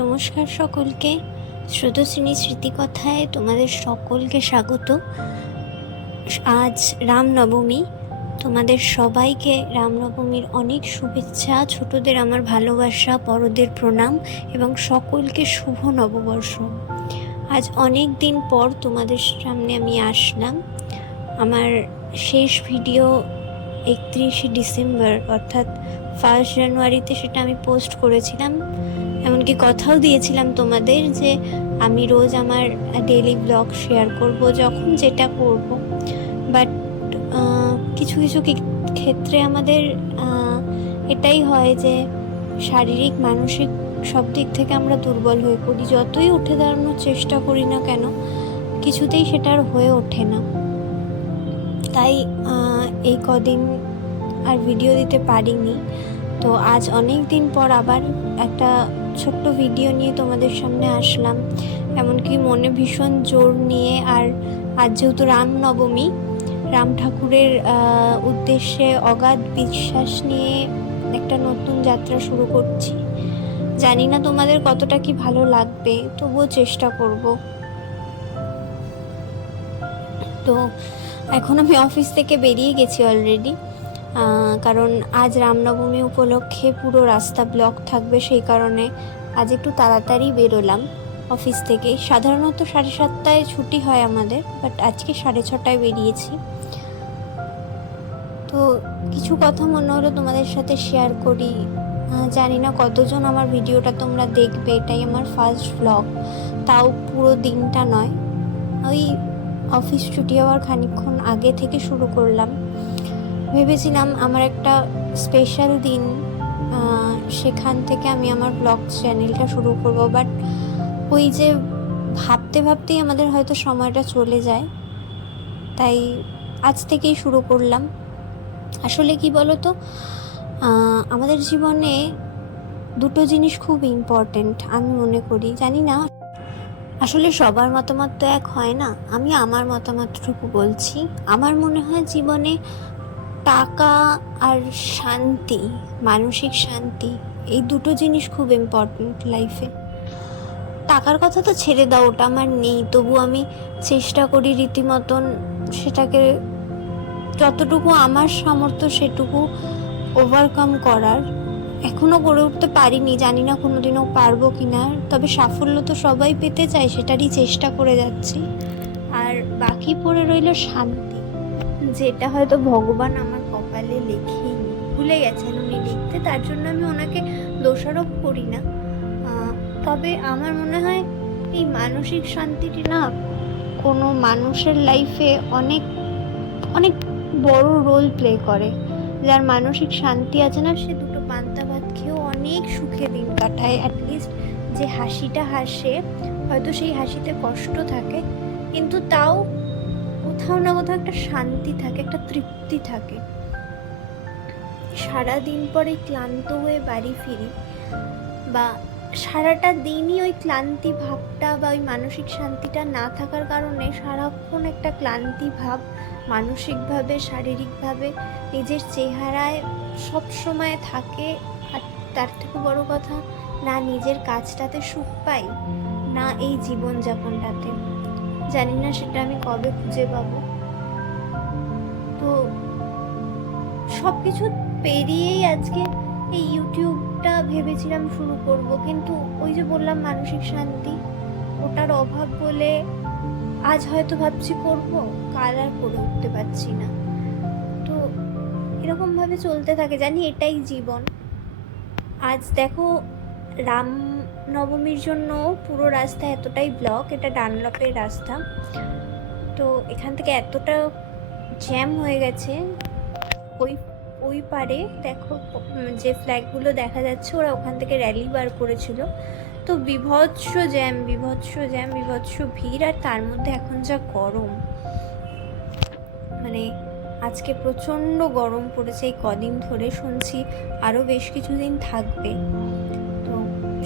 নমস্কার সকলকে। স্রোতস্বিনী স্মৃতিকথায় তোমাদের সকলকে স্বাগত। আজ রামনবমী। তোমাদের সবাইকে রামনবমীর অনেক শুভেচ্ছা, ছোটদের আমার ভালোবাসা, বড়দের প্রণাম এবং সকলকে শুভ নববর্ষ। আজ অনেক দিন পর তোমাদের সামনে আমি আসলাম। আমার শেষ ভিডিও 31শে ডিসেম্বর অর্থাৎ 1 জানুয়ারিতে সেটা আমি পোস্ট করেছিলাম। এমনকি কথাও দিয়েছিলাম তোমাদের যে আমি রোজ আমার ডেইলি ব্লগ শেয়ার করব, যখন যেটা করব। বাট কিছু কিছু ক্ষেত্রে আমাদের এটাই হয় যে শারীরিক মানসিক সব দিক থেকে আমরা দুর্বল হয়ে পড়ি। যতই উঠে দাঁড়ানোর চেষ্টা করি না কেন, কিছুতেই সেটা আর হয়ে ওঠে না। তাই এই কদিন আর ভিডিও দিতে পারিনি। তো আজ অনেক দিন পর আবার একটা ছোট্ট ভিডিও নিয়ে তোমাদের সামনে আসলাম, এমনকি মনে ভীষণ জোর নিয়ে। আর আজ যেহেতু রামনবমী, রাম ঠাকুরের উদ্দেশ্যে অগাধ বিশ্বাস নিয়ে একটা নতুন যাত্রা শুরু করছি। জানি না তোমাদের কতটা কি ভালো লাগবে, তবুও চেষ্টা করব। তো এখন আমি অফিস থেকে বেরিয়ে গেছি অলরেডি, কারণ আজ রামনবমী উপলক্ষে পুরো রাস্তা ব্লক থাকবে। সেই কারণে আজ একটু তাড়াতাড়ি বেরোলাম অফিস থেকে। সাধারণত 7:30টায় ছুটি হয় আমাদের, বাট আজকে 6:30টায় বেরিয়েছি। তো কিছু কথা মনে হলো তোমাদের সাথে শেয়ার করি। জানি না কতজন আমার ভিডিওটা তোমরা দেখবে, এটাই আমার ফার্স্ট ব্লগ, তাও পুরো দিনটা নয়। ওই অফিস ছুটি হওয়ার খানিকক্ষণ আগে থেকে শুরু করলাম। ভেবেছিলাম আমার একটা স্পেশাল দিন, সেখান থেকে আমি আমার ব্লগ চ্যানেলটা শুরু করব। বাট ওই যে ভাবতে ভাবতেই আমাদের হয়তো সময়টা চলে যায়, তাই আজ থেকেই শুরু করলাম। আসলে কি বলো তো, আমাদের জীবনে দুটো জিনিস খুব ইম্পর্টেন্ট আমি মনে করি। জানি না আসলে সবার মতামত তো এক হয় না, আমি আমার মতামতটুকু বলছি। আমার মনে হয় জীবনে টাকা আর শান্তি, মানসিক শান্তি, এই দুটো জিনিস খুব ইম্পর্টেন্ট লাইফে। টাকার কথা তো ছেড়ে দাও, ওটা আমার নেই, তবু আমি চেষ্টা করি রীতিমতন সেটাকে যতটুকু আমার সামর্থ্য সেটুকু ওভারকাম করার। এখনও করে উঠতে পারিনি, জানি না কোনোদিনও পারবো কিনা। তবে সাফল্য তো সবাই পেতে চায়, সেটারই চেষ্টা করে যাচ্ছি। আর বাকি পড়ে রইল শান্তি, যেটা হয়তো ভগবান আমার কপালে লেখেই ভুলে গেছেন উনি লিখতে, তার জন্য আমি ওনাকে দোষারোপ করি না। তবে আমার মনে হয় এই মানসিক শান্তিটি না কোনো মানুষের লাইফে অনেক অনেক বড় রোল প্লে করে। যার মানসিক শান্তি আছে না, সে দুটো পান্তা ভাত খেয়েও অনেক সুখে দিন কাটায়। অ্যাটলিস্ট যে হাসিটা হাসে, হয়তো সেই হাসিতে কষ্ট থাকে, কিন্তু তাও কোথাও না কোথাও একটা শান্তি থাকে, একটা তৃপ্তি থাকে। সারাদিন পরে ক্লান্ত হয়ে বাড়ি ফিরি, বা সারাটা দিনই ওই ক্লান্তি ভাবটা বা ওই মানসিক শান্তিটা না থাকার কারণে সারাক্ষণ একটা ক্লান্তি ভাব, মানসিকভাবে শারীরিকভাবে নিজের চেহারায় সব সময় থাকে। আর তার থেকে বড় কথা, না নিজের কাজটাতে সুখ পাই, না এই জীবনযাপনটাতে। জানি না সেটা আমি কবে খুঁজে পাবো। তো সব কিছু পেরিয়েই আজকে এই ইউটিউবটা ভেবেছিলাম শুরু করব, কিন্তু ওই যে বললাম মানসিক শান্তি, ওটার অভাব বলে আজ হয়তো ভাবছি করব, কাল আর করে উঠতে পারছি না। তো এরকমভাবে চলতে থাকে, জানি এটাই জীবন। আজ দেখো রাম নবমীর জন্য পুরো রাস্তা এতটাই ব্লক, এটা ডানলপের রাস্তা। তো এখান থেকে এতটা জ্যাম হয়ে গেছে। ওই পারে দেখো যে ফ্ল্যাগগুলো দেখা যাচ্ছে, ওরা ওখান থেকে র্যালি বার করেছিল। তো বিভৎস জ্যাম, বিভৎস জ্যাম, বিভৎস ভিড়। আর তার মধ্যে এখন যা গরম, মানে আজকে প্রচণ্ড গরম পড়েছে। এই কদিন ধরে শুনছি আরও বেশ কিছুদিন থাকবে। তো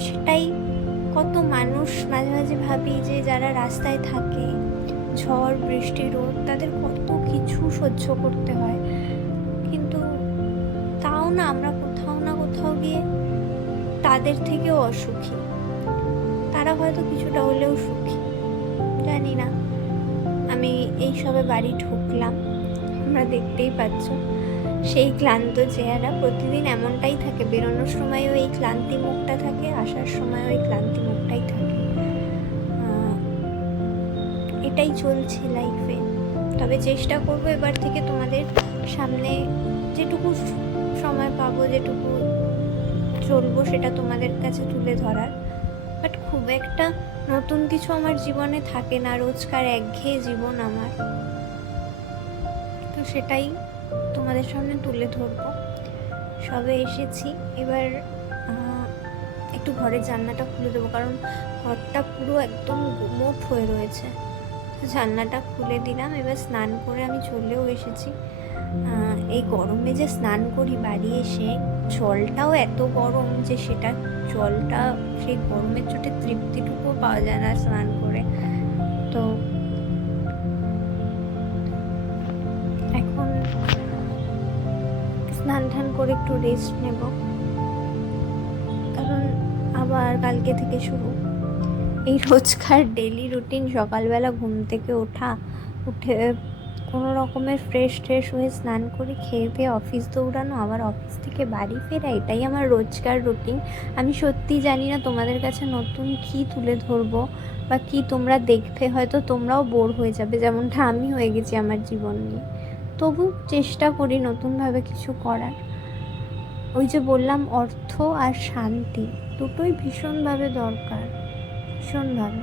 সেটাই, কত মানুষ মাঝে মাঝে ভাবি যে যারা রাস্তায় থাকে, ঝড় বৃষ্টি রোদ, তাদের কত কিছু সহ্য করতে হয়, কিন্তু তাও না আমরা কোথাও না কোথাও গিয়ে তাদের থেকেও অসুখী। তারা হয়তো কিছুটা হলেও সুখী, জানি না। আমি এই সবে বাড়ি ঢুকলাম, তোমরা দেখতেই পাচ্ছ সেই ক্লান্ত চেহারা। প্রতিদিন এমনটাই থাকে, বেরোনোর সময়ও এই ক্লান্তি মুখটা থাকে, আসার সময়ও এই ক্লান্তি মুখটাই থাকে। এটাই চলছে লাইফে। তবে চেষ্টা করবো এবার থেকে তোমাদের সামনে যেটুকু সময় পাবো, যেটুকু চলবো, সেটা তোমাদের কাছে তুলে ধরার। বাট খুব একটা নতুন কিছু আমার জীবনে থাকে না, রোজকার একঘেয়ে জীবন আমার, তো সেটাই তোমাদের সামনে তুলে ধরবো। সবে এসেছি, এবার একটু ঘরের জানলাটা খুলে দেবো, কারণ ঘরটা পুরো একদম গুমোট হয়ে রয়েছে। জানলাটা খুলে দিলাম। এবার স্নান করে আমি চলেও এসেছি। এই গরমে যে স্নান করি বাড়ি এসে, জলটাও এত গরম যে সেটা জলটা সেই গরমের চোটে তৃপ্তিটুকুও পাওয়া যায় না স্নান করে। তো এখন স্নান টান করে একটু রেস্ট নেব, কারণ আবার কালকে থেকে শুরু এই রোজকার ডেলি রুটিন। সকালবেলা ঘুম থেকে উঠে কোনো রকমের ফ্রেশ হয়ে স্নান করে খেয়ে দিয়ে অফিস দৌড়ানো, আবার অফিস থেকে বাড়ি ফেরা, এটাই আমার রোজকার রুটিন। আমি সত্যি জানি না তোমাদের কাছে নতুন কী তুলে ধরবো বা কী তোমরা দেখবে, হয়তো তোমরাও বোর হয়ে যাবে, যেমনটা আমি হয়ে গেছি আমার জীবন নিয়ে। তবু চেষ্টা করি নতুনভাবে কিছু করার। ওই যে বললাম, অর্থ আর শান্তি দুটোই ভীষণভাবে দরকার, ভীষণভাবে।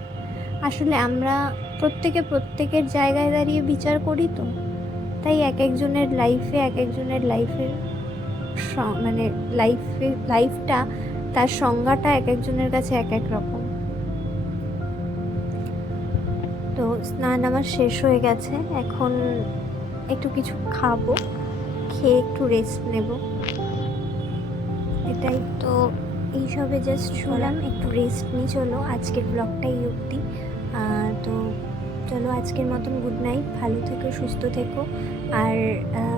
আসলে আমরা প্রত্যেকের জায়গায় দাঁড়িয়ে বিচার করি, তো তাই এক একজনের লাইফের মানে লাইফটা, তার সংজ্ঞাটা এক একজনের কাছে এক এক রকম। তো স্নান আমার শেষ হয়ে গেছে, এখন একটু কিছু খাবো, খেয়ে একটু রেস্ট নেব, এটাই। তো এইসবে জাস্ট শুনলাম, একটু রেস্ট নিই। চলো আজকের ব্লগটা এই অবধি। তো চলো আজকের মতন গুড নাইট, ভালো থেকো, সুস্থ থেকো। আর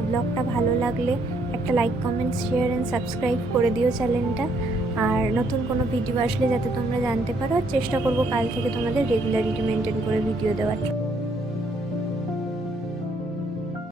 ব্লগটা ভালো লাগলে একটা like, comment, share and subscribe করে দিও চ্যানেলটা। আর নতুন কোনো ভিডিও আসলে যাতে তোমরা জানতে পারো, চেষ্টা করবো কাল থেকে তোমাদের রেগুলারিটি মেনটেন করে ভিডিও দেওয়ার।